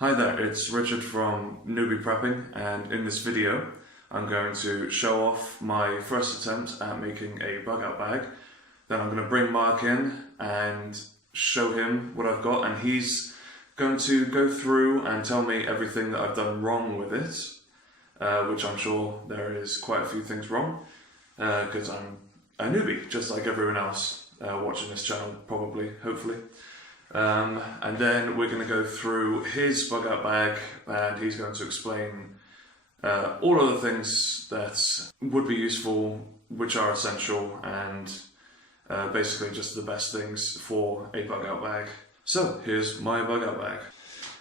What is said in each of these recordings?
Hi there, it's Richard from Newbie Prepping, and in this video I'm going to show off my first attempt at making a bug out bag. Then I'm going to bring Mark in and show him what I've got, and he's going to go through and tell me everything that I've done wrong with it, which I'm sure there is quite a few things wrong, because I'm a newbie, just like everyone else watching this channel, probably, hopefully. And then we're going to go through his bug out bag, and he's going to explain all of the things that would be useful, which are essential, and basically just the best things for a bug out bag. So here's my bug out bag.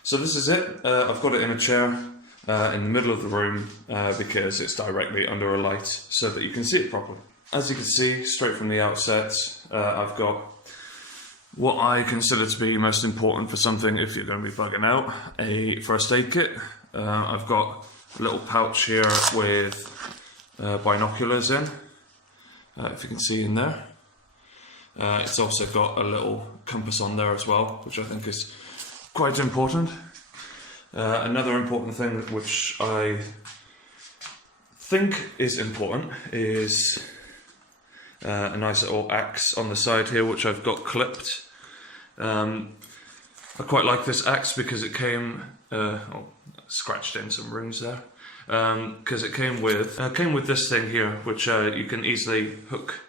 So this is it. I've got it in a chair in the middle of the room because it's directly under a light so that you can see it properly. As you can see straight from the outset, I've got what I consider to be most important for something if you're going to be bugging out: a first aid kit. I've got a little pouch here with binoculars in, if you can see in there. It's also got a little compass on there as well, which I think is quite important. Another important thing which I think is important is a nice little axe on the side here, which I've got clipped. I quite like this axe because it came scratched in some runes there, because it came with this thing here, which you can easily hook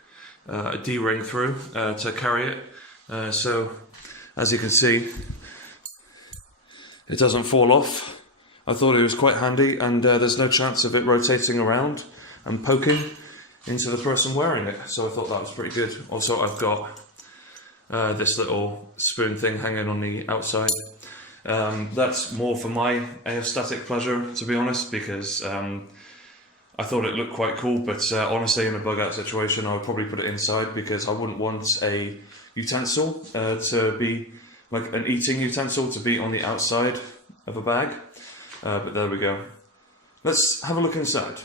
a D-ring through to carry it. So as you can see, it doesn't fall off. I thought it was quite handy, and there's no chance of it rotating around and poking into the person wearing it, so I thought that was pretty good. Also, I've got this little spoon thing hanging on the outside. That's more for my aesthetic pleasure, to be honest, because I thought it looked quite cool, but honestly in a bug out situation I would probably put it inside, because I wouldn't want a utensil to be like an eating utensil to be on the outside of a bag. But there we go. Let's have a look inside.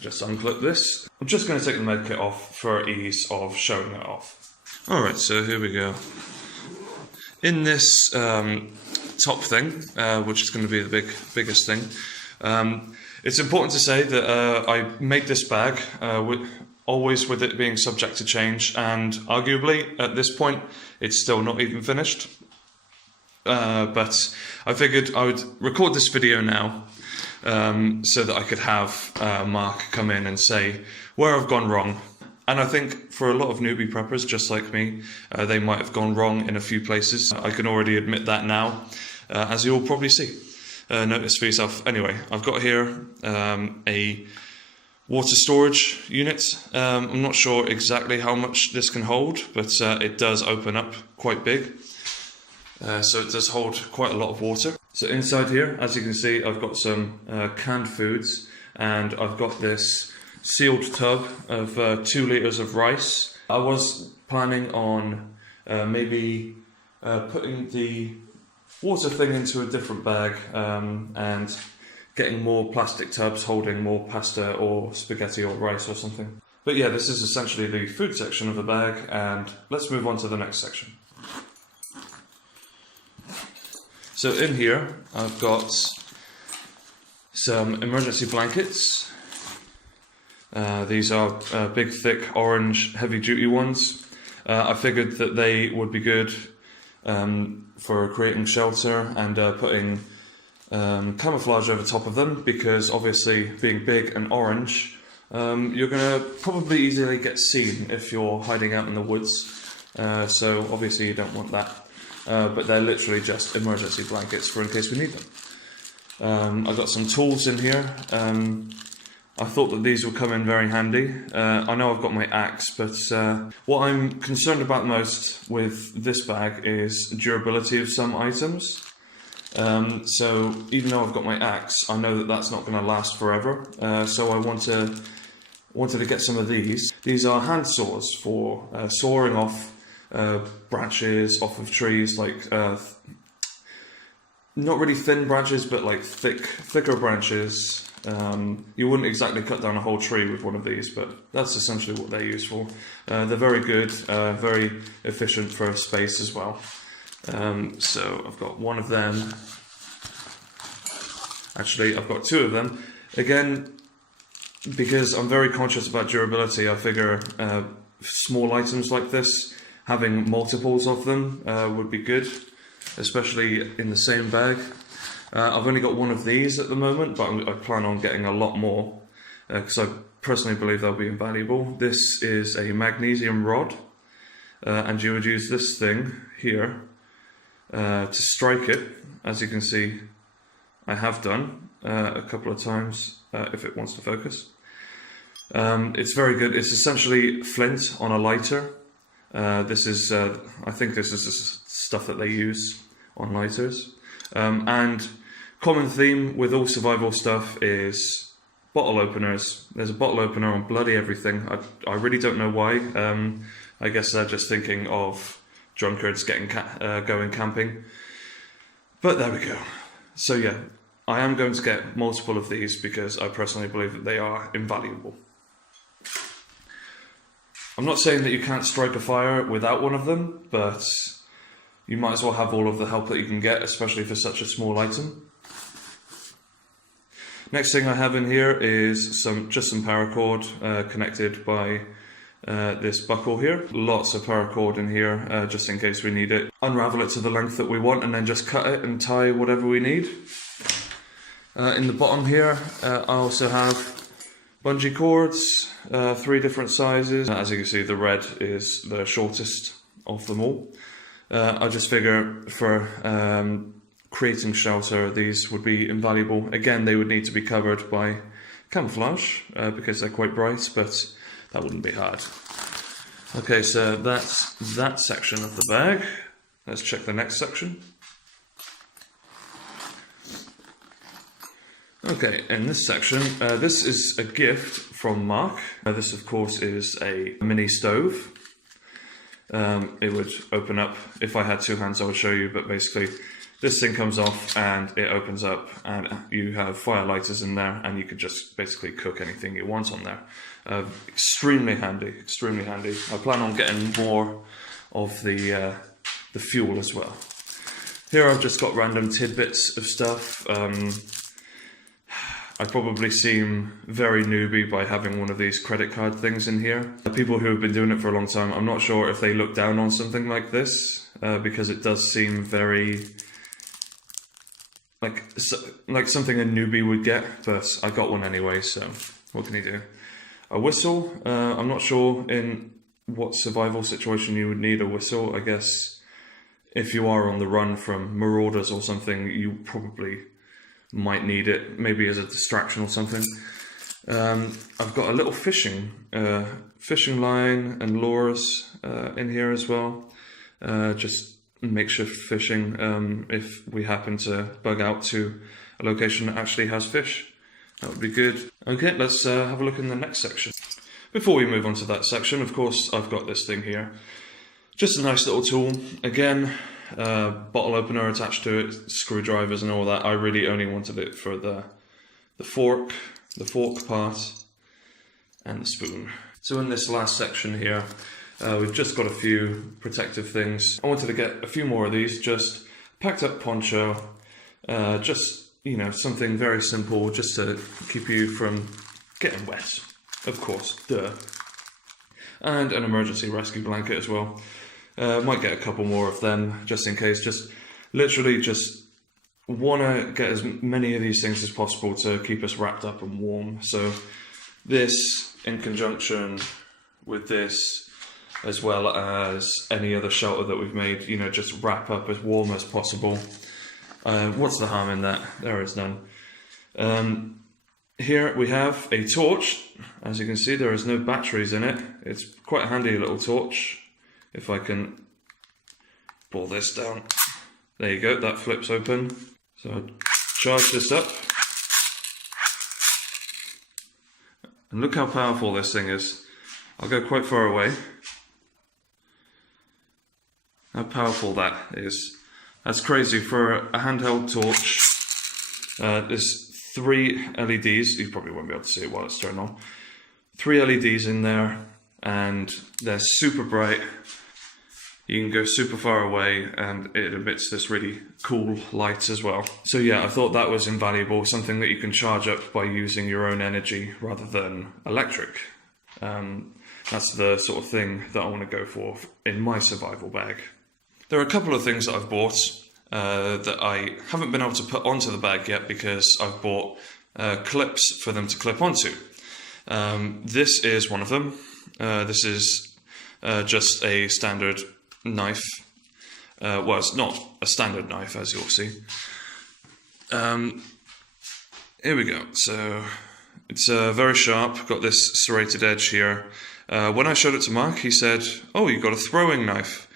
Just unclip this. I'm just going to take the med kit off for ease of showing it off. Alright, so here we go. In this top thing, which is going to be the biggest thing, it's important to say that I made this bag always with it being subject to change, and arguably at this point it's still not even finished. But I figured I would record this video now so that I could have Mark come in and say where I've gone wrong. And I think for a lot of newbie preppers just like me, they might have gone wrong in a few places. I can already admit that now, as you'll probably see. Notice for yourself. Anyway, I've got here a water storage unit. I'm not sure exactly how much this can hold, but it does open up quite big. So it does hold quite a lot of water. So inside here, as you can see, I've got some canned foods, and I've got this sealed tub of 2 litres of rice. I was planning on maybe putting the water thing into a different bag and getting more plastic tubs holding more pasta or spaghetti or rice or something. But yeah, this is essentially the food section of the bag, and let's move on to the next section. So in here, I've got some emergency blankets. These are big, thick, orange, heavy-duty ones. I figured that they would be good for creating shelter and putting camouflage over top of them, because obviously being big and orange, you're going to probably easily get seen if you're hiding out in the woods. So obviously you don't want that. But they're literally just emergency blankets for in case we need them. I've got some tools in here. I thought that these would come in very handy. I know I've got my axe, but what I'm concerned about most with this bag is durability of some items. So even though I've got my axe, I know that that's not going to last forever. So I wanted to get some of these. These are hand saws for sawing off branches off of trees, like not really thin branches, but like thicker branches. You wouldn't exactly cut down a whole tree with one of these, but that's essentially what they're used for. They're very good, very efficient for space as well. So I've got one of them Actually, I've got 2 of them. Again, because I'm very conscious about durability, I figure small items like this, having multiples of them would be good, especially in the same bag. I've only got 1 of these at the moment, but I plan on getting a lot more because I personally believe they'll be invaluable. This is a magnesium rod, and you would use this thing here to strike it. As you can see, I have done a couple of times if it wants to focus. It's very good. It's essentially flint on a lighter. This is, I think this is the stuff that they use on lighters. And common theme with all survival stuff is bottle openers. There's a bottle opener on bloody everything. I really don't know why. I guess they're just thinking of drunkards getting going camping. But there we go. So yeah, I am going to get multiple of these because I personally believe that they are invaluable. I'm not saying that you can't strike a fire without one of them, but you might as well have all of the help that you can get, especially for such a small item. Next thing I have in here is just some paracord connected by this buckle here. Lots of paracord in here, just in case we need it. Unravel it to the length that we want and then just cut it and tie whatever we need. In the bottom here, I also have bungee cords, 3 different sizes. As you can see, the red is the shortest of them all. I just figure for creating shelter, these would be invaluable. Again, they would need to be covered by camouflage because they're quite bright, but that wouldn't be hard. Okay, so that's that section of the bag. Let's check the next section. Okay, in this section, this is a gift from Mark. This, of course, is a mini stove. It would open up. If I had 2 hands, I would show you, but basically, this thing comes off and it opens up, and you have fire lighters in there, and you could just basically cook anything you want on there. Extremely handy, extremely handy. I plan on getting more of the fuel as well. Here I've just got random tidbits of stuff. I probably seem very newbie by having one of these credit card things in here. The people who have been doing it for a long time, I'm not sure if they look down on something like this, because it does seem very like something a newbie would get, but I got one anyway, so what can you do? A whistle. I'm not sure in what survival situation you would need a whistle. I guess if you are on the run from marauders or something, you probably might need it, maybe as a distraction or something. I've got a little fishing line and lures in here as well. Just makeshift fishing if we happen to bug out to a location that actually has fish. That would be good. Okay, let's have a look in the next section. Before we move on to that section, of course, I've got this thing here. Just a nice little tool. Again, bottle opener attached to it, screwdrivers and all that. I really only wanted it for the fork part, and the spoon. So in this last section here, we've just got a few protective things. I wanted to get a few more of these, just packed up poncho, just, you know, something very simple just to keep you from getting wet, of course, duh. And an emergency rescue blanket as well. Might get a couple more of them just in case. Just literally just want to get as many of these things as possible to keep us wrapped up and warm. So this in conjunction with this, as well as any other shelter that we've made, you know, just wrap up as warm as possible. What's the harm in that? There is none. Here we have a torch. As you can see, there is no batteries in it. It's quite a handy little torch. If I can pull this down. There you go, that flips open. So I charge this up. And look how powerful this thing is. I'll go quite far away. How powerful that is. That's crazy for a handheld torch. There's 3 LEDs. You probably won't be able to see it while it's turned on. 3 LEDs in there, and they're super bright. You can go super far away and it emits this really cool light as well. So yeah, I thought that was invaluable, something that you can charge up by using your own energy rather than electric. That's the sort of thing that I want to go for in my survival bag. There are a couple of things that I've bought that I haven't been able to put onto the bag yet because I've bought clips for them to clip onto. This is one of them. This is just a standard knife. Well, it's not a standard knife, as you'll see. Here we go. So it's very sharp, got this serrated edge here. When I showed it to Mark, he said, "Oh, you got a throwing knife."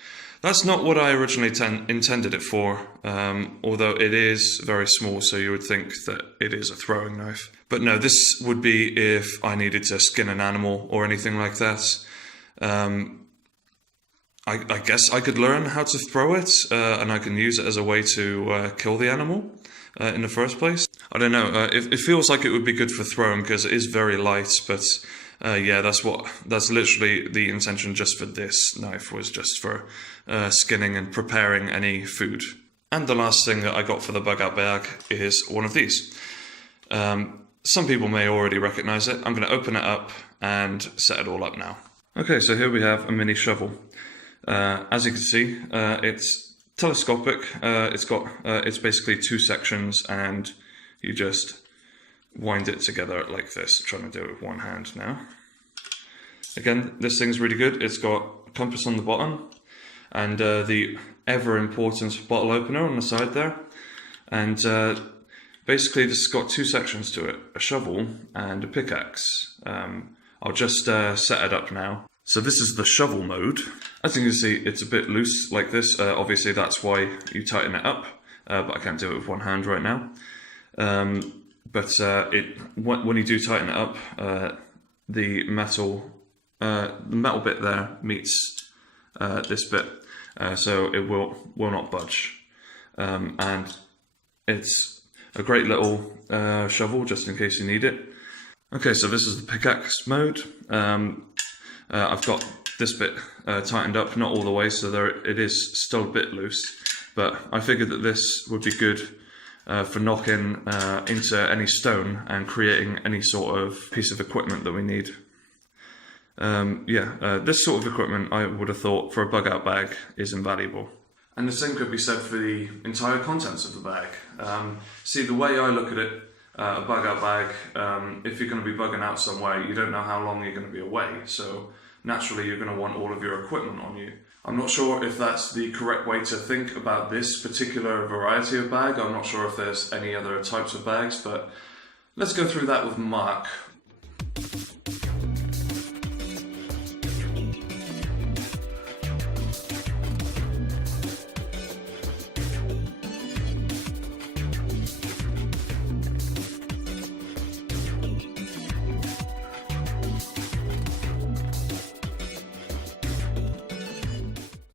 That's not what I originally intended it for, although it is very small, so you would think that it is a throwing knife. But no, this would be if I needed to skin an animal or anything like that. I guess I could learn how to throw it, and I can use it as a way to kill the animal in the first place. I don't know, it feels like it would be good for throwing because it is very light, but yeah, that's literally the intention just for this knife, was just for skinning and preparing any food. And the last thing that I got for the bug out bag is one of these. Some people may already recognize it. I'm going to open it up and set it all up now. Okay, so here we have a mini shovel. As you can see, it's telescopic. It's basically two sections, and you just wind it together like this. I'm trying to do it with one hand now. Again, this thing's really good. It's got a compass on the bottom and the ever important bottle opener on the side there. And basically this has got two sections to it, a shovel and a pickaxe. I'll just set it up now. So this is the shovel mode. As you can see, it's a bit loose like this. Obviously that's why you tighten it up, but I can't do it with one hand right now. But when you do tighten it up, the metal bit there meets this bit, so it will not budge. And it's a great little shovel just in case you need it. Okay, so this is the pickaxe mode. I've got this bit tightened up, not all the way, so it is still a bit loose, but I figured that this would be good for knocking into any stone and creating any sort of piece of equipment that we need. This sort of equipment, I would have thought, for a bug out bag is invaluable. And the same could be said for the entire contents of the bag. See, the way I look at it, a bug out bag, if you're going to be bugging out somewhere, you don't know how long you're going to be away, so naturally you're going to want all of your equipment on you. I'm not sure if that's the correct way to think about this particular variety of bag. I'm not sure if there's any other types of bags, but let's go through that with Mark.